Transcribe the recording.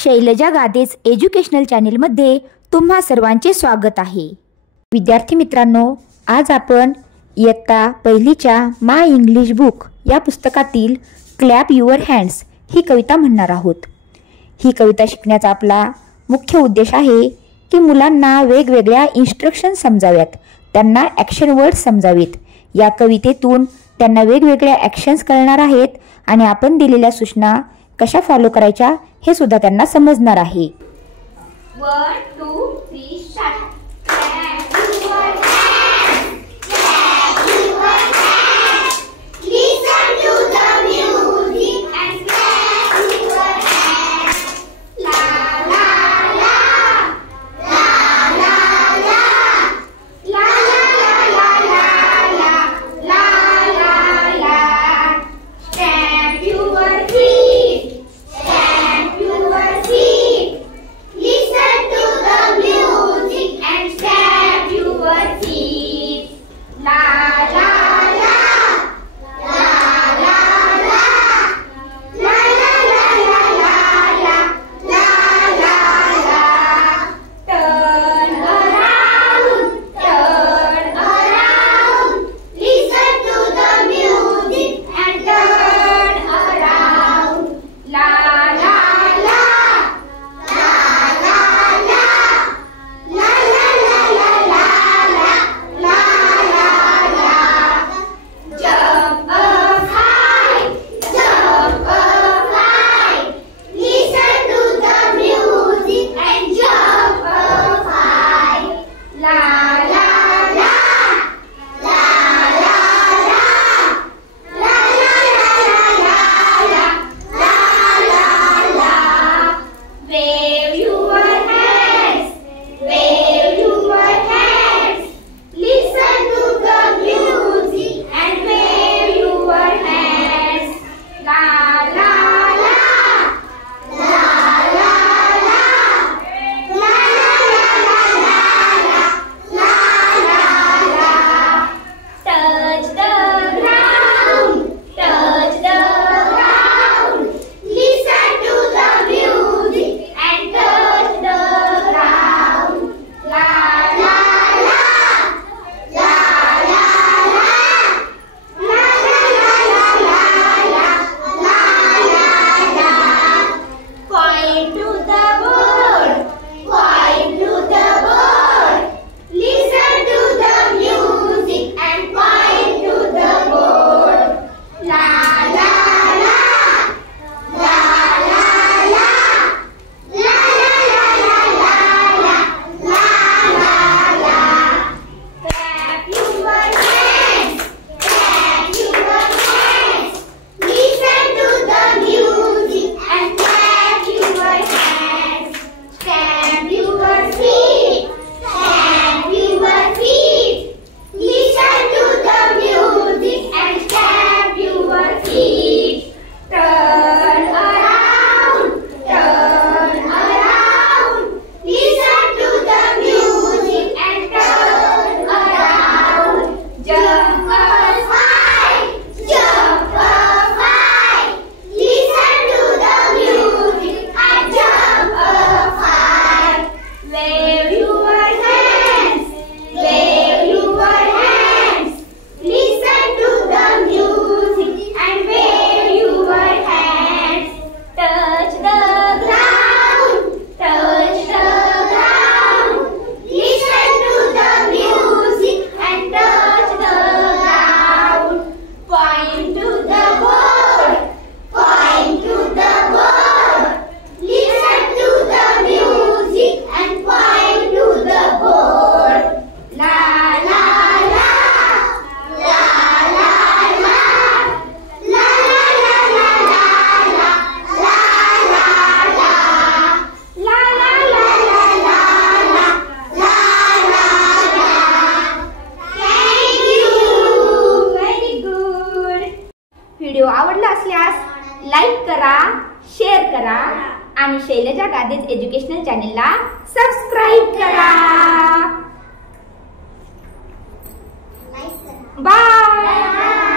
शैलजा गादेज एज्युकेशनल चॅनेलमध्ये तुम्हा सर्वांचे स्वागत आहे। विद्यार्थी मित्रांनो, आज आपण इयत्ता पहिलीच्या माय इंग्लिश बुक या पुस्तकातील क्लॅप युअर हँड्स ही कविता म्हणणार आहोत। ही कविता शिकण्याचा आपला मुख्य उद्देश आहे की मुलांना वेगवेगळ्या इन्स्ट्रक्शन्स समजाव्यात, त्यांना ॲक्शन वर्ड्स समजावेत। या कवितेतून त्यांना वेगवेगळ्या ॲक्शन्स कळणार आहेत आणि आपण दिलेल्या सूचना कशा फॉलो करायच्या हे सुद्धा त्यांना समजणार आहे। 1 2 3 स्टार्ट। व्हिडिओ आवडला असल्यास लाईक करा, शेअर करा आणि शैलजा गादेज एज्युकेशनल चॅनेलला सबस्क्राइब करा। बाय।